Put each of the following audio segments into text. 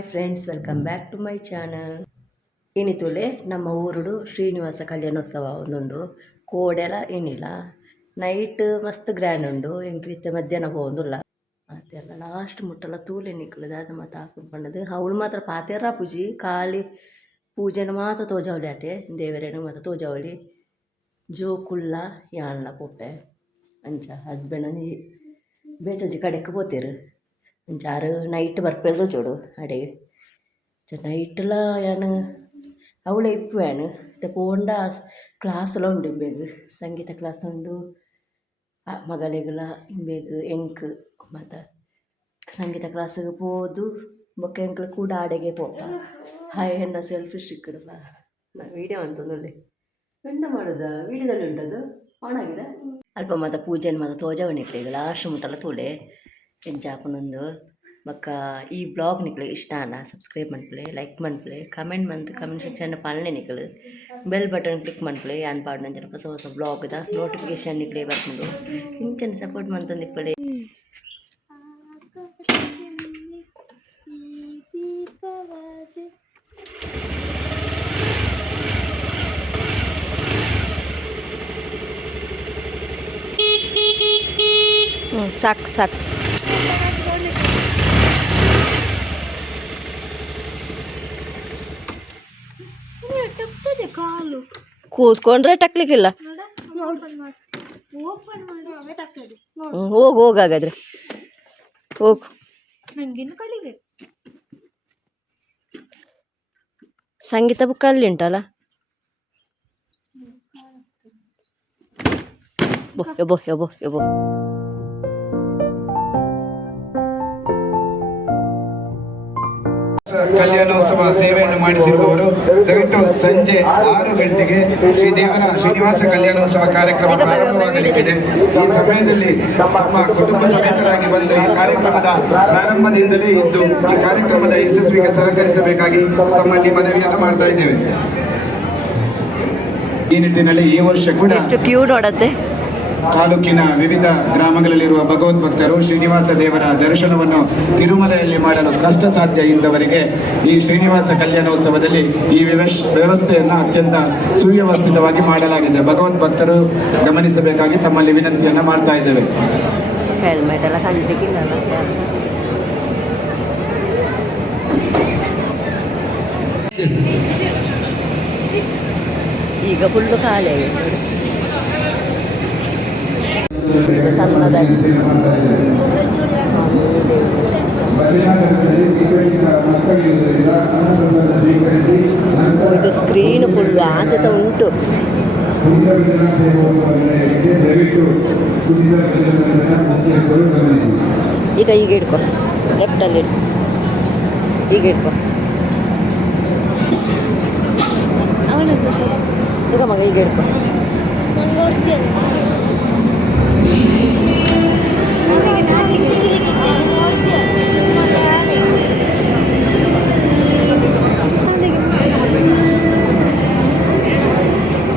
Hi friends, welcome back to my channel. ಇನಿತುಲೆ ನಮ್ಮ ಊರುಡು ಶ್ರೀನಿವಾಸ ಕಲ್ಯಾಣೋತ್ಸವ ಒಂದುಂಡು. ಕೋಡೆಲ ಏನಿಲ್ಲ, ನೈಟ್ ಮಸ್ತ್ ಗ್ರ್ಯಾಂಡ್ ಉಂಡು. ಎಂಕ್ಲಿತ್ತೆ ಮಧ್ಯಾಹ್ನ ಹೋಗುದಿಲ್ಲ ಅದೆಲ್ಲ ಲಾಸ್ಟ್ ಮುಟ್ಟಲ ತೂಲೆ ನಿಕ್ಲದ ಅದು ಮಾತ್ರ ಹಾಕೊಂಡು ಬಂದದ್ದು. ಅವಳು ಮಾತ್ರ ಪಾತೆರ ಪೂಜಿ ಖಾಲಿ ಪೂಜೆನ ಮಾತ್ರ ತೋಜಾವಳಿ ಆತೆ. ದೇವರೇನು ಮಾತ್ರ ತೋಜಾವಳಿ ಜೋಕುಲ್ಲ ಯಾಣ್ಣ ಪೊಪ್ಪೆ ಅಂಚ ಹಸ್ಬೆಂಡ್ ಬೇಚೋಜಿ ಕಡೆಗೆ ಪೋತೇರು ಅಂಚಾರು ನೈಟ್ ಬರ್ಪೇರು ಜೋಡು ಅಡೆಗೆ ನೈಟ್ಲ ಯಾನು ಅವಳೇ ಇಪ್ಪುವೇನು ಪೋಂಡ ಕ್ಲಾಸ್ಲ ಉಂಡು ಇಂಬೇಗು ಸಂಗೀತ ಕ್ಲಾಸ್ ಉಂಡು. ಮಗಲೆಗಳ ಇಂಬೇಗು ಎಂಕ್ ಮತ್ತು ಸಂಗೀತ ಕ್ಲಾಸಿಗೆ ಪೋದು ಬೊಕ್ಕ ಎಂಕ್ಲು ಕೂಡ ಆಡೆಗೆ ಪೋಪ ಹಾಯ್ ಹೆಣ್ಣ ಸೆಲ್ಫಿ ಸ್ಟಿಕ್ಕಡು ಬಾ ನಾ ವೀಡಿಯೋ ಅಂತಂದುಳ್ಳಿ ಎಂತ ಮಾಡೋದ ವೀಡಿಯೋದಲ್ಲಿ ಉಂಟದು ಆನ್ ಆಗಿದೆ ಅಲ್ಪ ಮತ್ತು ಪೂಜೆನ ಮತ್ತು ತೋಜವಣಿಕ್ಲಿಗೆ ಲಾಸ್ಟ್ ಮುಟ್ಟಲ್ಲ ತೂಳೆ ಎಂಚಾಪನೊಂದು ಬೊಕ್ಕ ಈ ಬ್ಲಾಗ್ ನಿಕ್ಲಿಗೆ ಇಷ್ಟ ಅಲ್ಲ ಸಬ್ಸ್ಕ್ರೈಬ್ ಮನ್ಪಲೆ, ಲೈಕ್ ಮನ್ಪಲೆ, ಕಮೆಂಟ್ ಸೆಕ್ಷನ್ ಪಾಲನೆ ನಿಕ್ಕಲು ಬೆಲ್ ಬಟನ್ ಕ್ಲಿಕ್ ಮನ್ಪಲೆ ಯಾನ್ ಪಾಡ್ ನಂಜನ ಹೊಸ ಹೊಸ ಬ್ಲಾಗ್ದ ನೋಟಿಫಿಕೇಶನ್ ನಿಕ್ಲೆ ಬರ್ಕೊಂಡು ಇಂಚನ ಸಪೋರ್ಟ್ ಮಂತಂದು ಇಪ್ಪಳೆ. ಸಾಕು ಸಾಕು ಕೂತ್ಕೊಂಡ್ರೆ ಟಕ್ಲಿಕ್ಕಿಲ್ಲ. ಹೋಗು ಹೋಗಾಗಾದ್ರೆ ಹೋಗು. ಸಂಗೀತ ಬುಕ್ ಅಲ್ಲಿ ಉಂಟಲ್ಲ ಎಬೋ ಎಬೋ ಎಬೋ. ಕಲ್ಯಾಣೋತ್ಸವ ಸೇವೆಯನ್ನು ಮಾಡಿಸಿರುವವರು ದಯವಿಟ್ಟು ಸಂಜೆ 6 ಗಂಟೆಗೆ ಶ್ರೀನಿವಾಸ ಕಲ್ಯಾಣೋತ್ಸವ ಕಾರ್ಯಕ್ರಮ ಪ್ರಾರಂಭವಾಗಲಿಕ್ಕಿದೆ. ಈ ಸಮಯದಲ್ಲಿ ತಮ್ಮ ಕುಟುಂಬ ಸಮೇತರಾಗಿ ಬಂದು ಈ ಕಾರ್ಯಕ್ರಮದ ಪ್ರಾರಂಭದಿಂದಲೇ ಇದ್ದು ಈ ಕಾರ್ಯಕ್ರಮದ ಯಶಸ್ವಿಗೆ ಸಹಕರಿಸಬೇಕಾಗಿ ತಮ್ಮಲ್ಲಿ ಮನವಿಯನ್ನು ಮಾಡ್ತಾ ಇದ್ದೇವೆ. ಈ ನಿಟ್ಟಿನಲ್ಲಿ ಈ ವರ್ಷ ಕೂಡ ತಾಲೂಕಿನ ವಿವಿಧ ಗ್ರಾಮಗಳಲ್ಲಿರುವ ಭಗವದ್ಭಕ್ತರು ಶ್ರೀನಿವಾಸ ದೇವರ ದರ್ಶನವನ್ನು ತಿರುಮಲೆಯಲ್ಲಿ ಮಾಡಲು ಕಷ್ಟ ಸಾಧ್ಯ ಇದ್ದವರಿಗೆ ಈ ಶ್ರೀನಿವಾಸ ಕಲ್ಯಾಣೋತ್ಸವದಲ್ಲಿ ಈ ವ್ಯವಸ್ಥೆಯನ್ನು ಅತ್ಯಂತ ಸುವ್ಯವಸ್ಥಿತವಾಗಿ ಮಾಡಲಾಗಿದೆ. ಭಗವದ್ಭಕ್ತರು ಗಮನಿಸಬೇಕಾಗಿ ತಮ್ಮಲ್ಲಿ ವಿನಂತಿಯನ್ನು ಮಾಡ್ತಾ ಇದ್ದೇವೆ. ಹೆಲ್ಮೆಟ್ ಎಲ್ಲ ಈಗ ಫುಲ್ಲು ಖಾಲಿ ಆಗಿದೆ. ಇದು ಸ್ಕ್ರೀನ್ ಫುಲ್ ಆಚೆ ಸಹ ಉಂಟು. ಈಗ ಈಗ ಇಡ್ಕೊ, ಲೆಫ್ಟಲ್ಲಿ ಇಡ್ಕೊ, ಈಗ ಇಡ್ಕೊ ಈಗ ಮಗ ಈಗ ಇಡ್ಕೊ.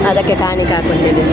ಅದಕ್ಕೆ ಕಾಣಿಕೆ ಹಾಕೊಂಡಿದ್ದೀನಿ.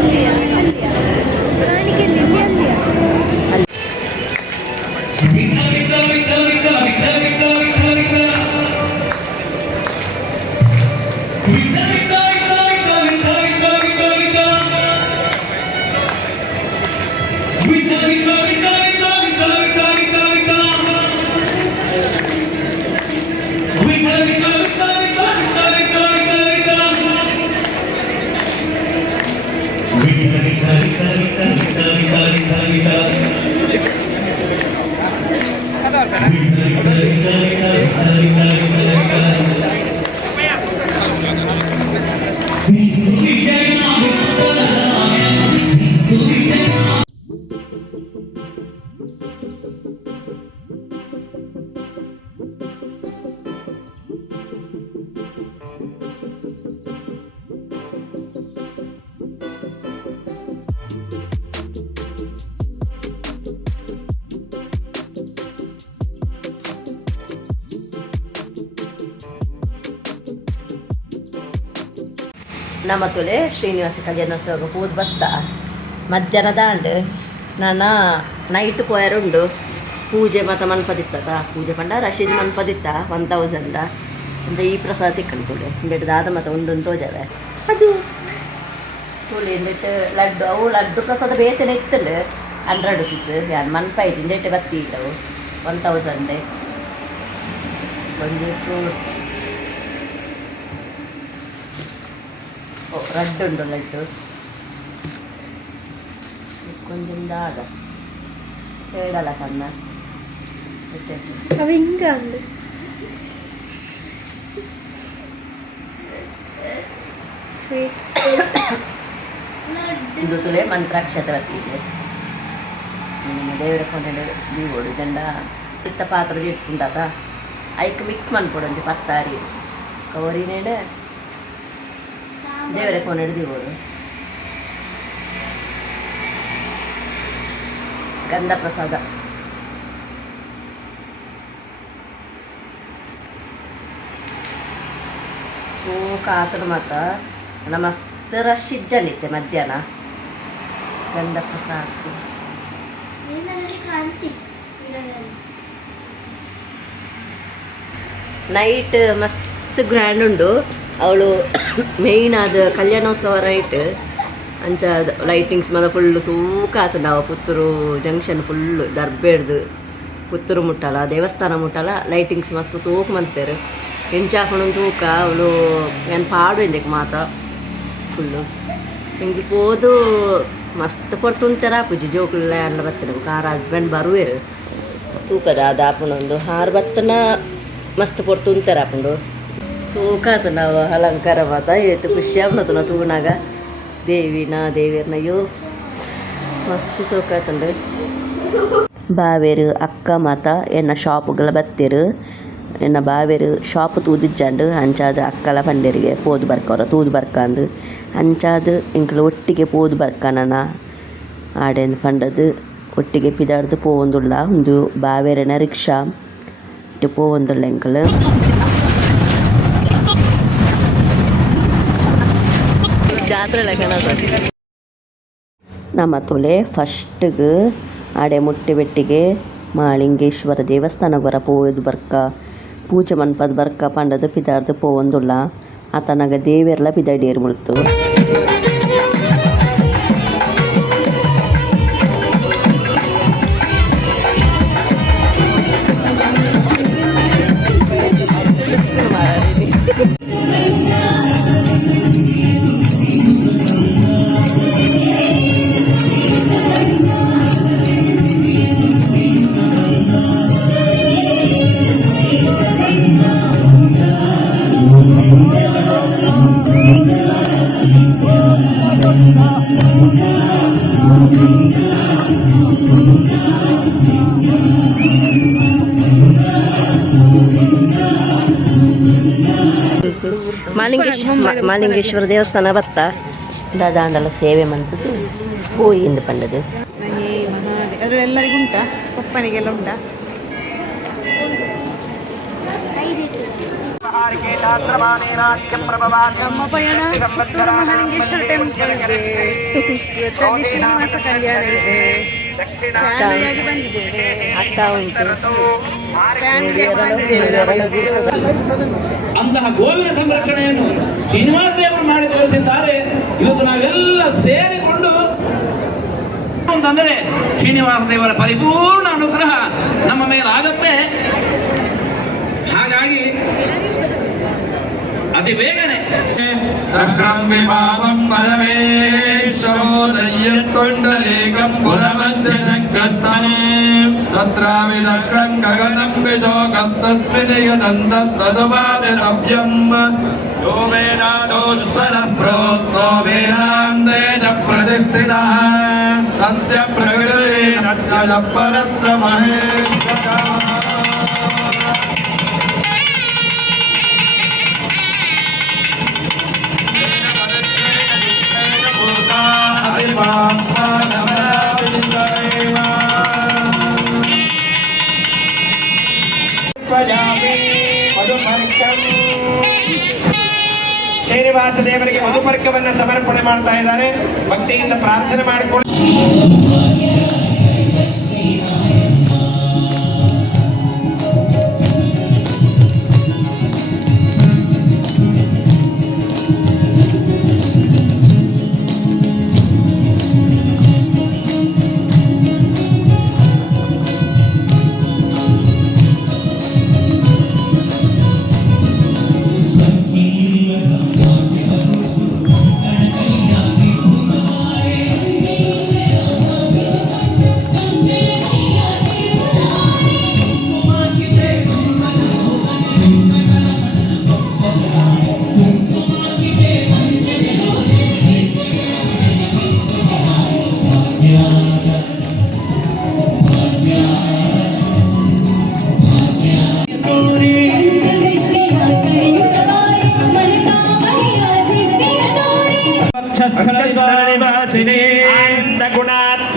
ನಮ್ಮ ತುಲೆ ಶ್ರೀನಿವಾಸ ಕಲ್ಯಾಣೋತ್ಸವ ಹೋದ್ ಬತ್ತ ಮಧ್ಯಾಹ್ನದ ಅಂಡು ನಾನು ನೈಟ್ ಪೋಯರುಂಡು ಪೂಜೆ ಮತ್ತು ಮನ್ಪದಿತ್ತ ಪೂಜೆ ಪಂಡ ರಶೀದ್ ಮನ್ಪದಿತ್ತ 1000 ಅಂದರೆ ಈ ಪ್ರಸಾದ ತಿಕ್ಕಂತುಳಿ ಇಂದೆಟ್ಟು ದಾದ ಮತ್ತು ಒಂದೊಂದು ತೋಜವೆ ಅದು ತುಳಿ ಇಂದೆಟ್ಟು ಲಡ್ಡು ಅವು ಲಡ್ಡು ಪ್ರಸಾದ ಬೇತನೆ ಇತ್ತಲು 100 rupees ಯಾರು ಮನ್ಪಾಯ್ತು ಇಂದೆಟ್ಟು ಬತ್ತಿ ಇಟ್ಟವು 1000 ಒಂದು ಫ್ರೂಟ್ಸ್ ಲಡ್ಡು ಉಂಟು ಲಡ್ಡು ಕೊಂಚం ದಾದ ಹೇಳಲ್ಲ ಕಣ್ಣ ಅವು ಹಿಂಗ ಅಂದು ಸ್ವೀಟ್ ಇದು ತುಲೆ ಮಂತ್ರಾಕ್ಷತೆ ಬತ್ತಿದೆ ದೇವರ ಕೊಂಡೆ ದೀವೋಡು ಜಂಡ ಇತ್ತ ಪಾತ್ರದ ಇಟ್ಕೊಂಡಾತ ಐಕ್ ಮಿಕ್ಸ್ ಮಾಡ್ಕೊಡಂತೆ ಪತ್ತಾರಿ ಕವರಿನೇಡೆ ದೇವರ ಕೊಂಡೆ ದೀವೋಡು ಗಂಧ ಪ್ರಸಾದ ಸೋಕ ಆತನ ಮಾತ ಮಸ್ತ್ ರಶ್ ಇಜ್ಜನಿತ್ತೆ ಮಧ್ಯಾಹ್ನ ಗಂಧ ಪ್ರಸಾದ ನೈಟ್ ಮಸ್ತ್ ಗ್ರ್ಯಾಂಡ್ ಉಂಡು ಅವಳು ಮೇಯ್ನ್ ಅದು ಕಲ್ಯಾಣೋತ್ಸವ ನೈಟ್ ಅಂಚ ಲೈಟಿಂಗ್ಸ್ ಮಾತ್ರ ಫುಲ್ಲು ಸೂಕ ಆತುಂಡು ಅವ ಪುತ್ತೂರು ಜಂಕ್ಷನ್ ಫುಲ್ಲು ದರ್ಬೇಡ್ದು ಪುತ್ತೂರು ಮುಟ್ಟಲ್ಲ ದೇವಸ್ಥಾನ ಮುಟ್ಟಲ್ಲ ಲೈಟಿಂಗ್ಸ್ ಮಸ್ತ್ ಸೋಕು ಮಂತೇರು ಎಂಚಾಪಣ ತೂಕ ಅವಳು ಏನು ಪಾಡು ಎಂದಕ್ಕೆ ಮಾತ ಫುಲ್ಲು ಹಿಂಗೆ ಹೋದು ಮಸ್ತ್ ಕೊಡ್ತುಂತಾರ ಪೂಜೆ ಜೋಕುಲ್ಲ ಎಲ್ಲ ಬರ್ತೇನೆ ಕಾರ್ ಹಸ್ಬೆಂಡ್ ಬರುವೇರು ತೂಕದ ಅದು ಆಪಣೊಂದು ಹಾರು ಬತ್ತನ ಮಸ್ತ್ ಕೊಡ್ತುಂತಾರ ಆಪುಂಡು ಸೋಕಾತ ನಾವು ಅಲಂಕಾರ ಮಾತ ಏತು ಖುಷಿ ಆಗ್ನತನ ತೂನಾಗ ದೇವಿಯರ್ನ ಅಯ್ಯೋ ಮಸ್ತ್ ಸೋಕಾತಂಡು ಬಾವೇರು ಅಕ್ಕ ಮಾತ ಎನ್ನ ಶಾಪುಗಳ ಬತ್ತೇರು ಎನ್ನ ಬಾವೇರು ಶಾಪ್ ತೂದಿಜ್ಜಂಡು ಅಂಚಾದ ಅಕ್ಕಲ ಪಂಡೇರಿಗೆ ಪೋದು ಬರ್ಕವ್ರ ತೂದು ಬರ್ಕಂದು ಅಂಚಾದ ಇಂಕಲು ಒಟ್ಟಿಗೆ ಪೋದು ಬರ್ಕನನ ಆಡೆಂದು ಪಂಡದು ಒಟ್ಟಿಗೆ ಪಿದಾಡ್ದು ಪೋವೊಂದುಲ್ಲ ಒಂದು ಬಾವೇರನ ರಿಕ್ಷಾ ಇಟ್ಟು ಪೋವೊಂದುಲ್ಲ ಎಂಕಲು ಜಾತ್ರೆ ಕಾಣದ ನಮ್ಮ ತೊಲೆ ಫಸ್ಟ್ಗೆ ಆಡೆ ಮುಟ್ಟಿ ಬೆಟ್ಟಿಗೆ ಮಾಳಿಂಗೇಶ್ವರ ದೇವಸ್ಥಾನ ಬರ ಪೋದು ಬರ್ಕ ಪೂಜೆ ಮನ್ಪದ ಬರ್ಕ ಪಂಡದು ಪಿದಾಡ್ದು ಪೋವೊಂದುಲ್ಲ ಆತನಾಗ ದೇವೆರ್ಲ ಪಿದಾಡಿಯರು ಮುಳ್ತು ಮಾಲಿಂಗೇಶ್ವರ ದೇವಸ್ಥಾನ ಬತ್ತ ದಾಂಡಲ ಸೇವೆ ಮಂತದ್ದು ಹೋಯಿಂದ ಪಂಡದು ಎಲ್ಲರಿಗೂ ಉಂಟಾ ಪಪ್ಪನಿಗೆಲ್ಲ ಉಂಟಾ ನಮ್ಮ ಪಯಣ ಪುತ್ತೂರು ಮಹಾಲಿಂಗೇಶ್ವರ ಟೆಂಪಲ್ಗೆ ಇವತ್ತಲ್ಲಿ ಶ್ರೀನಿವಾಸ ಕಲ್ಯಾಣ ಇದೆ ಫ್ಯಾಮಿಲಿಯಾಗಿ ಬಂದಿದ್ದೇವೆ ಅಕ್ಕ ಉಂಟು ಫ್ಯಾಮಿಲಿಯಾಗಿ ಬಂದಿದ್ದೇವೆ ಅಂತಹ ಗೋವಿನ ಸಂರಕ್ಷಣೆಯನ್ನು ಶ್ರೀನಿವಾಸ ದೇವರು ಮಾಡಿ ತೋರಿಸಿದ್ದಾರೆ. ಇವತ್ತು ನಾವೆಲ್ಲ ಸೇರಿಕೊಂಡು ಅಂತಂದರೆ ಶ್ರೀನಿವಾಸ ದೇವರ ಪರಿಪೂರ್ಣ ಅನುಗ್ರಹ ನಮ್ಮ ಮೇಲಾಗತ್ತೆ. ಹಾಗಾಗಿ ಅತಿ ಬೇಗನೆ ಪ್ರತಿಷ್ಠಿತಃ ತಸ್ಯ ಪ್ರಗತಿರ್ನಸ್ಯ ಪರಸ್ಯ ಮಹೇಶ್ವರಃ. ಶ್ರೀನಿವಾಸ ದೇವರಿಗೆ ಮಧುಪರ್ಕವನ್ನು ಸಮರ್ಪಣೆ ಮಾಡ್ತಾ ಇದ್ದಾರೆ. ಭಕ್ತಿಯಿಂದ ಪ್ರಾರ್ಥನೆ ಮಾಡಿಕೊಂಡು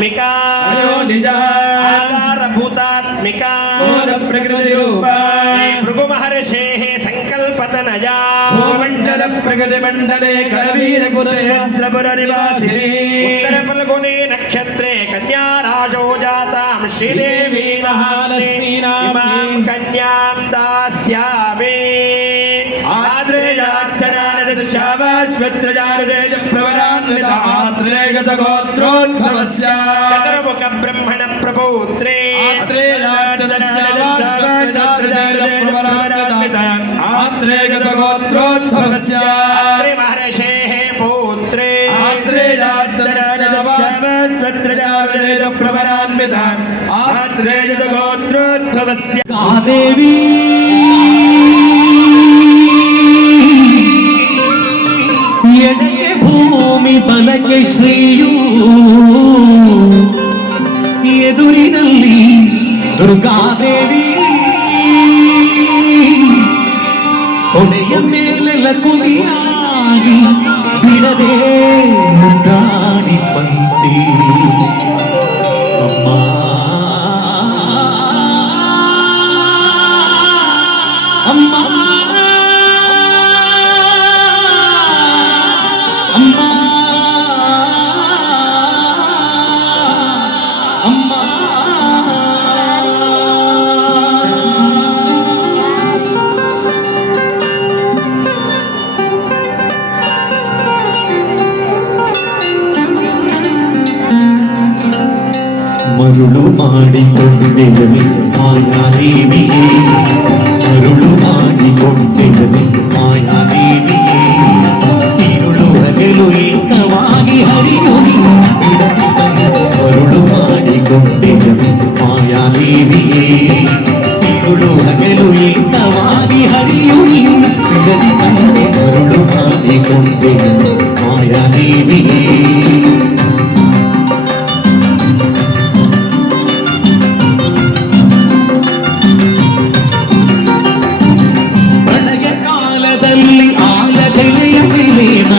ಭೂತಾತ್ಮಿಕಾ ಆಧಾರಭೂತಾತ್ಮಿಕಾ ಪ್ರಕೃತಿ ರೂಪ ಭೃಗು ಮಹರ್ಷೇಃ ಸಂಕಲ್ಪತನಯಾ ಮಂಡಲ ಪ್ರಗತಿ ಮಂಡಲೆ ಕರವೀರ ಕುರುಕ್ಷೇತ್ರಪುರ ನಿವಾಸಿನಿ ಉತ್ತರ ಫಲ್ಗುಣಿ ನಕ್ಷತ್ರೇ ಕನ್ಯಾ ರಾಜೋ ಜಾತಾಂ ಶ್ರೀದೇವಿ ಇಮಾಂ ಕನ್ಯಾಂ ದಾಸ್ಯಾಮಿ ಚತುರ್ಮುಖ ಬ್ರಹ್ಮಣ ಪ್ರಪೌತ್ರೇ ಮಹರ್ಷೇಃ ಪೌತ್ರೇ ದೇವಿ ಎಡಕ್ಕೆ ಭೂಮಿ ಬಲಕ್ಕೆ ಶ್ರೀಯೂ ಎದುರಿನಲ್ಲಿ ದುರ್ಗಾದೇವಿ ಹೊಳೆಯ ಮೇಲೆ ಲಕುಮಿಯಾಗಿ ಬಿಡದೆ ಮುದ್ದಾಡಿ ಪಂಕ್ತಿ ಅಮ್ಮ ಅಮ್ಮ ಅಮ್ಮ ಅಮ್ಮ ಮರುಳು ಮಾಡಿಕೊಂಡೆಯಲಿ ಮಾಯಾದೇವಿಯೇ ಮರುಳು ಮಾಡಿಕೊಂಡೆಯಲಿ ಮಾಯಾದೇವಿಯೇ ഇരുಳು ಹಗಲು ಏಕವಾಗಿ ಹರಿಯು ನಿನ್ನ ಬಿಡದಿ ಮರುಳು ಮಾಡಿಕೊಂಡೆಯಲಿ ಮಾಯಾದೇವಿಯೇ ഇരുಳು ಹಗಲು ಏಕವಾಗಿ ಹರಿಯು ನಿನ್ನ ಬಿಡದಿ ಕಂಡೆ ಮರುಳು ಮಾಡಿಕೊಂಡೆಯಲಿ ಮಾಯಾದೇವಿಯೇ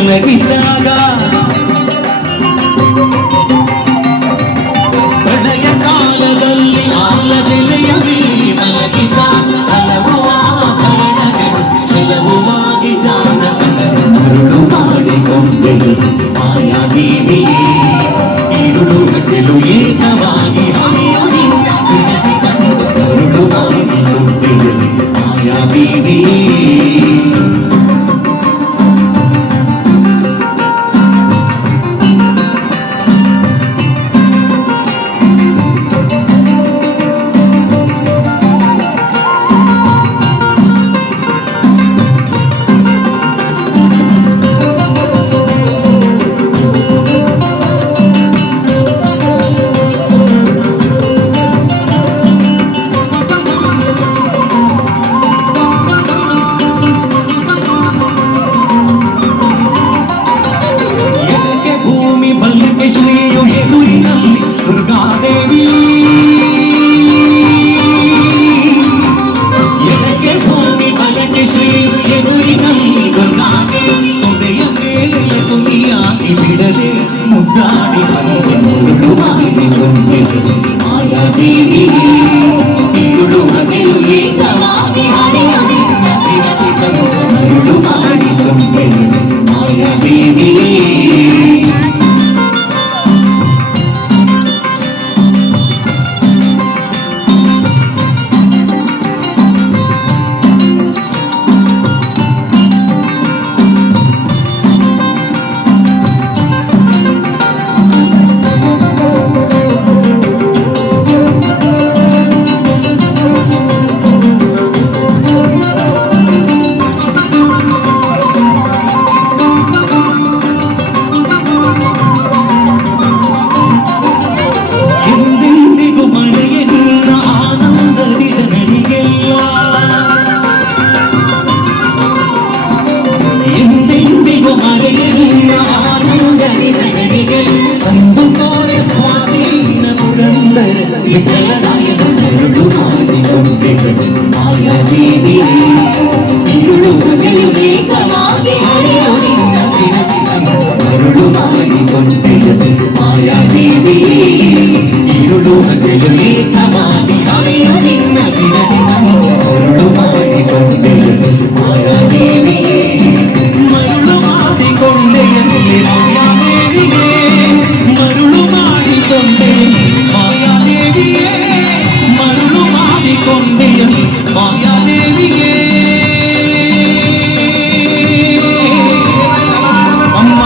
ಮಲಗಿದ್ದಾಗ ಪ್ರಳಯ ಕಾಲದಲ್ಲಿ ಆಲದೆಲೆಯ ಮೇಲೆ ಮಲಗಿದ್ದ ಹಲವು ಆಭರಣಗಳು ಚೆಲುವಾಗಿ ಜಾನಪದರು ಮರುಳು ಮಾಡಿಕೊಂಡೆಯು ಮಾಯಾದೇವಿಯೇ ഇരുಳು ಹಗಲು ಏಕವಾಗಿ ಹರಿಯು ನಿನ್ನ ಬಿಡದಿ ಕಂಡು ಮರುಳು ಮಾಡಿಕೊಂಡೆಯು ಮಾಯಾದೇವಿಯೇ ಶ್ರೀಯು ಎದುರಿನಲ್ಲಿ ದುರ್ಗಾದೇವಿ ಎಡಕ್ಕೆ ಭೂಮಿ ಬಲಕ್ಕೆ ಶ್ರೀಯು ಎದುರಿನಲ್ಲಿ ದುರ್ಗಾದೇವಿ ತೊಡೆಯ ಮೇಲೆ ಲಕುಮಿಯಾಗಿ ಬಿಡದೆ ಮುದ್ದಾಡಿ ಬಂದೆ ಮುರುಳು ಮಾಡಿಕೊಂಡೆಯಲಿ ಮಾಯಾದೇವಿ ഇരുಳು ಹಗಲು ಏಕವಾಗಿ ಹರಿಯು ನಿನ್ನ ಬಿಡದಿ ಕಂಡು ಮುರುಳು ಮಾಡಿಕೊಂಡೆಯಲಿ ಮಾಯಾದೇವಿ ಮಾಯಾದೇವಿ ಏಕವಾಗಿ ಹರಿಯು ನಿನ್ನ ಬಿಡದೆ ನಂಗೆ ಮರುಳು ಮಾಡಿಕೊಂಡೆಯಲ್ಲಿ ಮಾಯಾದೇವಿಯೇ ಮರುಳು ಮಾಡಿಕೊಂಡೆಯಲ್ಲಿ ಮಾಯಾದೇವಿಯೇ ಮರುಳು ಮಾಡಿಕೊಂಡೆಯಲ್ಲಿ ಮಾಯಾದೇವಿಯೇ ಮರುಳು ಮಾಡಿಕೊಂಡೆಯಲ್ಲಿ ಮಾಯಾದೇವಿಯೇ ಅಮ್ಮ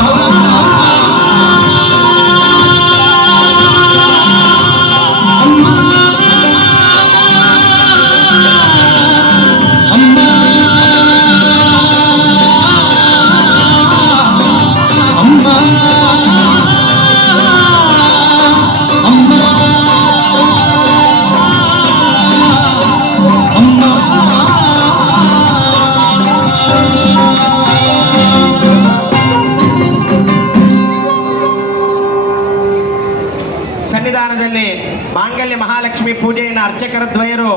ಸನ್ನಿಧಾನದಲ್ಲಿ ಮಾಂಗಲ್ಯ ಮಹಾಲಕ್ಷ್ಮಿ ಪೂಜೆಯನ್ನು ಅರ್ಚಕರ ದ್ವಯರು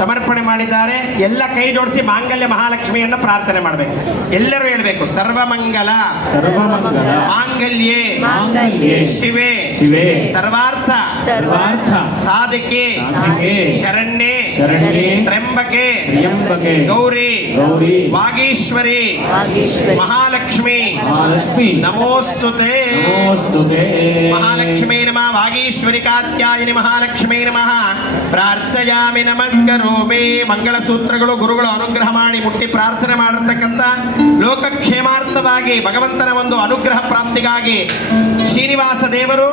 ಸಮರ್ಪಣೆ ಮಾಡಿದ್ದಾರೆ. ಎಲ್ಲ ಕೈ ಜೋಡಿಸಿ ಮಾಂಗಲ್ಯ ಮಹಾಲಕ್ಷ್ಮಿಯನ್ನು ಪ್ರಾರ್ಥನೆ ಮಾಡಬೇಕು. ಎಲ್ಲರೂ ಹೇಳಬೇಕು, ಸರ್ವಮಂಗಲ ಸರ್ವಮಂಗಲ ಮಾಂಗಲ್ಯೇ ಮಾಂಗಲ್ಯೇ ಶಿವೆ ಶಿವೆ ಸರ್ವಾರ್ಥ ಸರ್ವಾರ್ಥ ಸಾಧಿಕೆ ಸಾಧಿಕೆ ಶರಣ್ಯೇ ಶರಣ್ಯೇ ತ್ರ್ಯಂಬಕೆ ತ್ರ್ಯಂಬಕೆ ಗೌರಿ ಗೌರಿ ವಾಗೀಶ್ವರಿ ಮಹಾಲಕ್ಷ್ಮಿ ಮಹಾಲಕ್ಷ್ಮಿ ನಮೋಸ್ತುತೆ ನಮೋಸ್ತುತೆ ಮಹಾಲಕ್ಷ್ಮೀ ನಮಃ ವಾಗೀಶ್ವರಿ ಕಾತ್ಯಾಯಿನಿ ಮಹಾಲಕ್ಷ್ಮೀ ನಮಃ ಪ್ರಾರ್ಥಯಾಮಿ ನಮಸ್ಕರೋಮಿ. ಮಂಗಳ ಸೂತ್ರಗಳು ಗುರುಗಳು ಅನುಗ್ರಹ ಮಾಡಿ ಮುಟ್ಟಿ ಪ್ರಾರ್ಥನೆ ಮಾಡಿರ್ತಕ್ಕಂಥ ಲೋಕಕ್ಷೇಮಾರ್ಥವಾಗಿ ಭಗವಂತನ ಒಂದು ಅನುಗ್ರಹ ಪ್ರಾಪ್ತಿಗಾಗಿ ಶ್ರೀನಿವಾಸ ದೇವರು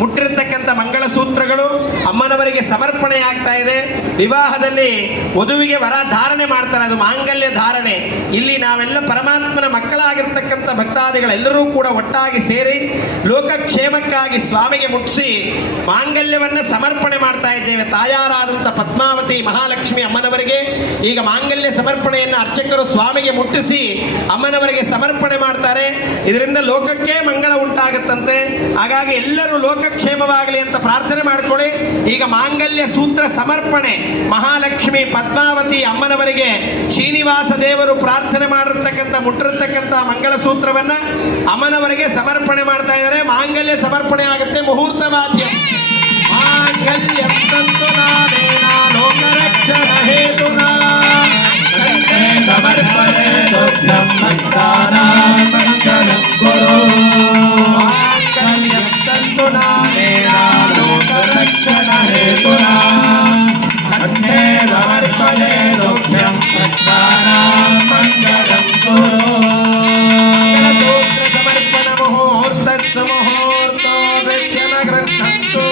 ಮುಟ್ಟಿರ್ತಕ್ಕಂಥ ಮಂಗಳ ಸೂತ್ರಗಳು ಅಮ್ಮನವರಿಗೆ ಸಮರ್ಪಣೆ ಆಗ್ತಾ ಇದೆ. ವಿವಾಹದಲ್ಲಿ ವಧುವಿಗೆ ವರ ಧಾರಣೆ ಮಾಡ್ತಾರೆ, ಅದು ಮಾಂಗಲ್ಯ ಧಾರಣೆ. ಇಲ್ಲಿ ನಾವೆಲ್ಲ ಪರಮಾತ್ಮನ ಮಕ್ಕಳಾಗಿರ್ತಕ್ಕಂಥ ಭಕ್ತಾದಿಗಳೆಲ್ಲರೂ ಕೂಡ ಒಟ್ಟಾಗಿ ಸೇರಿ ಲೋಕಕ್ಷೇಮಕ್ಕಾಗಿ ಸ್ವಾಮಿಗೆ ಮುಟ್ಟಿಸಿ ಮಾಂಗಲ್ಯವನ್ನು ಸಮರ್ಪಣೆ ಮಾಡ್ತಾ ಇದ್ದೇವೆ. ತಾಯಾರಾದಂಥ ಪದ್ಮಾವತಿ ಮಹಾಲಕ್ಷ್ಮಿ ಅಮ್ಮನವರಿಗೆ ಈಗ ಮಾಂಗಲ್ಯ ಸಮರ್ಪಣೆಯನ್ನು ಅರ್ಚಕರು ಸ್ವಾಮಿಗೆ ಮುಟ್ಟಿಸಿ ಅಮ್ಮನವರಿಗೆ ಸಮರ್ಪಣೆ ಮಾಡ್ತಾರೆ. ಇದರಿಂದ ಲೋಕಕ್ಕೆ ಮಂಗಳ ಉಂಟಾಗುತ್ತಂತೆ. ಹಾಗಾಗಿ ಎಲ್ಲರೂ ಲೋಕಕ್ಷೇಮವಾಗಲಿ ಅಂತ ಪ್ರಾರ್ಥನೆ ಮಾಡಿಕೊಳ್ಳಿ. ಈಗ ಮಾಂಗಲ್ಯ ಸೂತ್ರ ಸಮರ್ಪಣೆ ಮಹಾಲಕ್ಷ್ಮಿ ಪದ್ಮಾವತಿ ಅಮ್ಮನವರಿಗೆ ಶ್ರೀನಿವಾಸ ದೇವರು ಪ್ರಾರ್ಥನೆ ಮಾಡಿರ್ತಕ್ಕಂಥ ಮುಟ್ಟಿರ್ತಕ್ಕಂಥ ಮಂಗಳ ಸೂತ್ರವನ್ನ ಅಮ್ಮನವರಿಗೆ ಸಮರ್ಪಣೆ ಮಾಡ್ತಾ ಇದ್ದಾರೆ. ಮಾಂಗಲ್ಯ ಸಮರ್ಪಣೆ ಆಗುತ್ತೆ. ಮುಹೂರ್ತ ವಾದ್ಯ ಮಾಂಗಲ್ಯಂ ತಂತು ನಾನೇನ ಲೋಕರಕ್ಷಣ ಹೇತುನಾ ಕಂಠೇ ಸಮರ್ಪಯೇತುಭ್ಯಂ ಭಕ್ತಾನಾಂ ಮಂಗಳಂ ಕುರು. ಮಾಂಗಲ್ಯಂ ತಂತು ನಾನೇನ ಲೋಕರಕ್ಷಣ ಹೇತುನಾ ಕಂಠೇ ಸಮರ್ಪಯೇತುಭ್ಯಂ ಭಕ್ತಾನಾಂ ಮಂಗಳಂ ಕುರು. ಸಮರ್ಪಣ ಮುಹೂರ್ತಸ್ಸು ಮುಹೂರ್ತೋ ದೃಶ್ಯನ ಗೃಹಂತು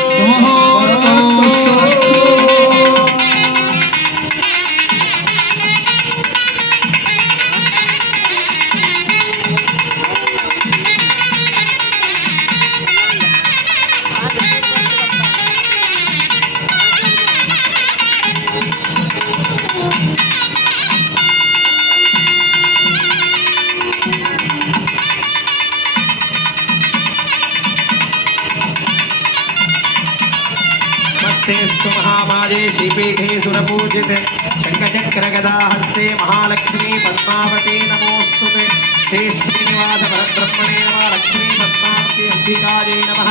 महामाये श्रीपीठे सुरपूजिते शङ्खचक्रगदाहस्ते महालक्ष्मी पद्मावती नमोस्तुते. श्री श्रीनिवास परब्रह्मणे नमः. लक्ष्मी पद्मावती अंबिकायै नमः.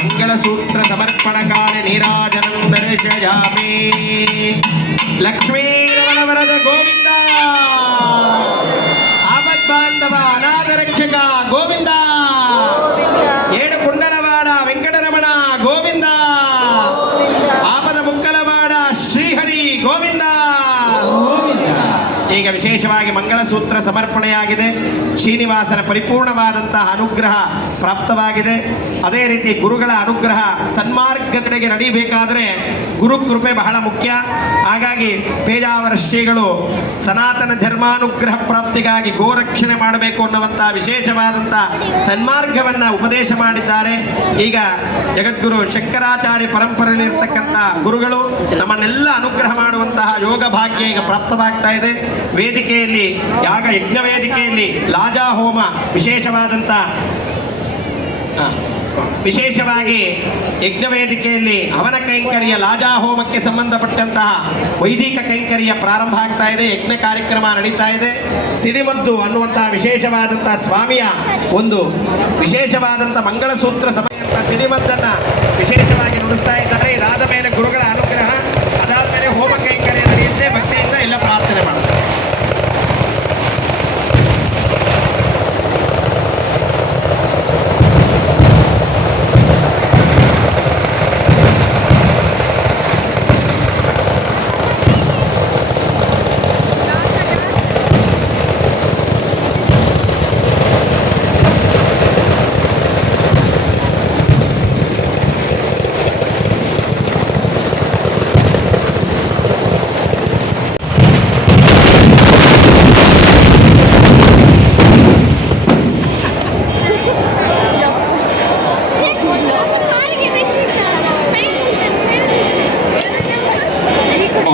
मंगलसूत्र समर्पण काले नीराजनं दर्शयामि. लक्ष्मी रमण वरद गोविंद आपद्बांधव अनाथ रक्षक गोविंद. ಏಡು ಕುಂಡಲವಾಡ ವೆಂಕಟರಮಣ ಗೋವಿಂದ. ಆಪದ ಮುಕ್ಕಲವಾಡ ಶ್ರೀಹರಿ ಗೋವಿಂದ. ಈಗ ವಿಶೇಷವಾಗಿ ಮಂಗಳಸೂತ್ರ ಸಮರ್ಪಣೆಯಾಗಿದೆ. ಶ್ರೀನಿವಾಸನ ಪರಿಪೂರ್ಣವಾದಂತಹ ಅನುಗ್ರಹ ಪ್ರಾಪ್ತವಾಗಿದೆ. ಅದೇ ರೀತಿ ಗುರುಗಳ ಅನುಗ್ರಹ ಸನ್ಮಾರ್ಗದೆಡೆಗೆ ನಡೀಬೇಕಾದರೆ ಗುರು ಕೃಪೆ ಬಹಳ ಮುಖ್ಯ. ಹಾಗಾಗಿ ಪೇಜಾವರ ಶ್ರೀಗಳು ಸನಾತನ ಧರ್ಮಾನುಗ್ರಹ ಪ್ರಾಪ್ತಿಗಾಗಿ ಗೋರಕ್ಷಣೆ ಮಾಡಬೇಕು ಅನ್ನುವಂತಹ ವಿಶೇಷವಾದಂಥ ಸನ್ಮಾರ್ಗವನ್ನು ಉಪದೇಶ ಮಾಡಿದ್ದಾರೆ. ಈಗ ಜಗದ್ಗುರು ಶಂಕರಾಚಾರ್ಯ ಪರಂಪರೆಯಲ್ಲಿರ್ತಕ್ಕಂಥ ಗುರುಗಳು ನಮ್ಮನ್ನೆಲ್ಲ ಅನುಗ್ರಹ ಮಾಡುವಂತಹ ಯೋಗ ಭಾಗ್ಯ ಈಗ ಪ್ರಾಪ್ತವಾಗ್ತಾ ಇದೆ. ವೇದಿಕೆಯಲ್ಲಿ ಯಜ್ಞ ವೇದಿಕೆಯಲ್ಲಿ ಲಾಜಾ ಹೋಮ ವಿಶೇಷವಾಗಿ ಯಜ್ಞ ವೇದಿಕೆಯಲ್ಲಿ ಹವನ ಕೈಂಕರ್ಯ ಲಾಜಾ ಹೋಮಕ್ಕೆ ಸಂಬಂಧಪಟ್ಟಂತಹ ವೈದಿಕ ಕೈಂಕರ್ಯ ಪ್ರಾರಂಭ ಆಗ್ತಾ ಇದೆ. ಯಜ್ಞ ಕಾರ್ಯಕ್ರಮ ನಡೀತಾ ಇದೆ. ಸಿಡಿಮದ್ದು ಅನ್ನುವಂತಹ ವಿಶೇಷವಾದಂತಹ ಸ್ವಾಮಿಯ ಒಂದು ವಿಶೇಷವಾದಂಥ ಮಂಗಳಸೂತ್ರ ಸಮಯ ಸಿಡಿಮದ್ದನ್ನು ವಿಶೇಷವಾಗಿ ನುಡಿಸ್ತಾ ಇದ್ದಾರೆ. ಇದಾದ ಮೇಲೆ ಗುರುಗಳ ಅನುಗ್ರಹ, ಅದಾದ ಮೇಲೆ ಹೋಮ ಕೈಂಕರ್ಯ ನಡೆಯುತ್ತೆ. ಭಕ್ತಿಯಿಂದ ಎಲ್ಲ ಪ್ರಾರ್ಥನೆ ಮಾಡುತ್ತೆ.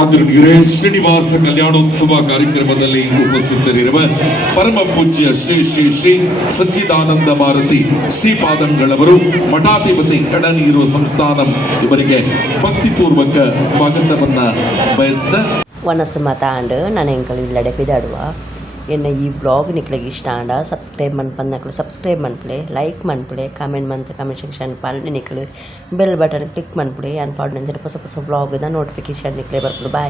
ಆದರಣೀಯರೇ, ಶ್ರೀನಿವಾಸ ಕಲ್ಯಾಣೋತ್ಸವ ಕಾರ್ಯಕ್ರಮದಲ್ಲಿ ಉಪಸ್ಥಿತರಿರುವ ಪರಮ ಪೂಜ್ಯ ಶ್ರೀ ಶ್ರೀ ಶ್ರೀ ಸಚ್ಚಿದಾನಂದ ಭಾರತಿ ಶ್ರೀಪಾದಂಗಳವರು ಮಠಾಧಿಪತಿ ಎಡನೀರು ಸಂಸ್ಥಾನಂ ಇವರಿಗೆ ಭಕ್ತಿಪೂರ್ವಕ ಸ್ವಾಗತವನ್ನ ಬಯಸ್ತ ವನಸ ಮಾತಾಂಡು ನಾನು ಎಂಕಲ್ ಇಲ್ಲಡೆ ಪಿದಾಡುವ ಎನ್ನ ಈ ಬ್ಲಾಗ್ ನಿಕ್ಲಿಗೆ ಇಷ್ಟ ಆಂಡ ಸಬ್ಸ್ಕ್ರೈಬ್ ಮನ್ಪಂದು ಸಬ್ಸ್ಕ್ರೈಬ್ ಮನ್ಪುಡೆ, ಲೈಕ್ ಮನ್ಪುಡೆ, ಕಮೆಂಟ್ ಮಂತ್ ಕಮೆಂಟ್ ಸೆಕ್ಷನ್ ಪಾಲ್ನೆ ನಿಕ್ಲು ಬೆಲ್ ಬಟನ್ ಕ್ಲಿಕ್ ಮನ್ಪುಡೆ. ಏನು ಪಾಡು ಹೊಸ ಹೊಸ ಬ್ಲಾಗ್ದ ನೋಟಿಫಿಕೇಶನ್ ನಿಕ್ಲೆ ಬರ್ಪುಡು. ಬಾಯ್.